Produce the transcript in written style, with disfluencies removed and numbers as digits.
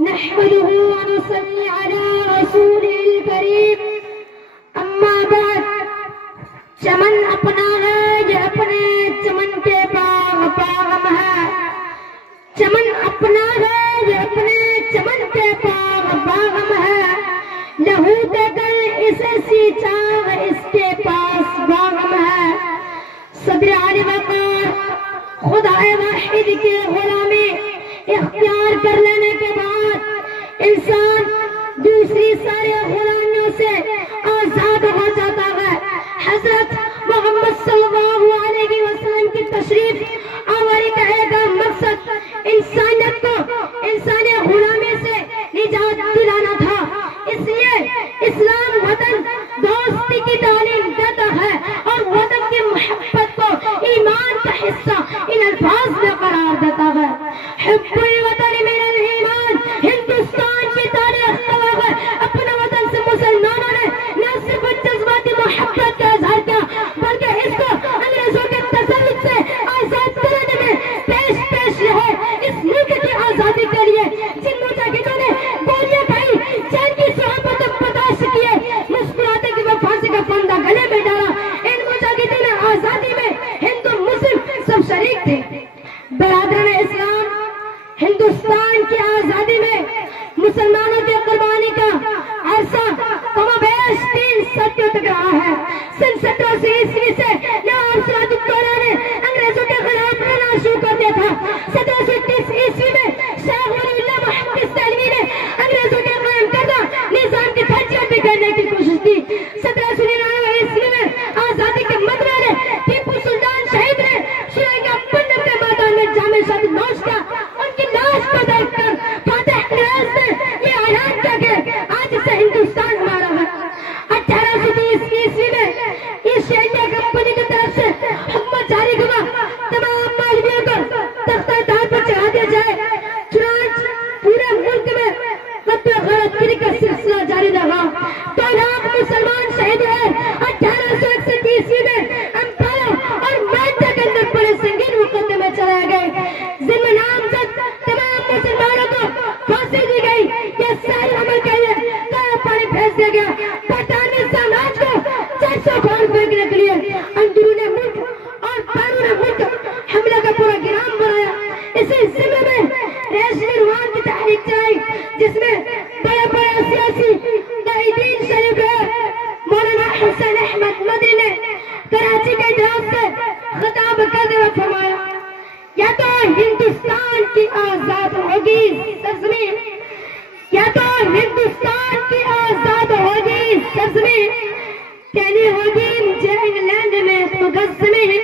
نحمده ونصلي على رسوله الكريم اما بعد چمن اپنا ہے یہ اپنے چمن کے باغ باغم ہے چمن اپنا ہے یہ اپنے چمن کے باغ باغم ہے لہو دے کر اسے سینچا اس کے پاس باغم ہے صدر علی وقار خدا واحد کے غلامی اختیار کر لینے کے بعد انسان دوسری سارے غلامیوں سے آزاد ہو جاتا ہے حضرت محمد صلی اللہ علیہ وسلم کی تشریف آوری کا ایک مقصد انسانیت کو انسانی غلامی سے نجات دلانا تھا اس لیے اسلام وطن دوستی کی تعلیم دیتا ہے اور وطن کی محبت کو ایمان کا حصہ ان الفاظ میں قرار دیتا ہے حب الوطن من الایمان ہندوستان کی تاریخ گواہ ہے اپنے وطن سے مسلمانوں نے نہ صرف جذباتی محبت کا اظہار کیا بلکہ اس کو انگریزوں کے تسلط سے آزاد کرانے میں پیش رہے اس ملک کی آزادی کے لیے جن مجاہدوں نے گولیاں کھائی جان کی صحبت برداشت کیے مسکراتے کہ وہ پھانسی کا پھندا گلے میں ڈالا ان مجاہدوں نے آزادی میں ہندو مسلم سب شریک تھے برادران اسلام ہندوستان کی آزادی میں مسلمانوں کی قربانی کا عرصہ کم و بیش 3 صدیوں تک رہا ہے سن 1780 عیسوی سے لاہور سراج الدولہ نے انگریزوں کے خلاف لڑنا شروع کر دیا تھا 1730 عیسوی میں شیخ ولی اللہ محمد دہلوی نے انگریزوں کے قائم کردہ نظام کی دھجیاں بگاڑنے کی کوشش کی 1799 عیسوی میں آزادی کے مدعو نے ٹیپو سلطان شہید نے شرائع کے پنڈم کے میدان میں جامع شہادت نوش کیا ان کی لاش کو دیکھ کر فاتح انگریز نے یہ اعلان کیا کہ آج سے ہندوستان ہمارا ہے 1830 عیسوی میں ایسٹ انڈیا کمپنی کی طرف سے حکم جاری ہوا تمام مولویوں کو تختہ دار پر چڑھا دیا جائے چنانچہ پورے ملک میں قتل و غارت گری کا سلسلہ جاری رہا 2 لاکھ مسلمان شہید ہوئے 1861 عیسوی میں امپالا اور مالٹا کے اندر بڑے سنگین مقدمے چلائے گئے ذمہ نامزد تمام مسلمانوں کو پھانسی دی گئی یہ سارے عمل کے لیے کالا پانی بھیج دیا گیا برطانوی سامراج کو 400 پاؤنڈ پھینکنے کے لیے اندرون ملک اور بیرون ملک حملے کا پورا گرام بنایا اسی ذمہ میں ریشمی روان کی تحریک چلائی جس میں بڑے بڑے سیاسی قائدین شریف ہے مولانا حسین احمد مدنی نے کراچی کے اجلاس سے خطاب کرتے ہوئے فرمایا یا تو ہندوستان کی آزاد ہوگی سرزمین یا تو ہندوستان کی آزاد ہوگی سرزمین کہنی ہوگی مجھے انگلینڈ میں تو غزمین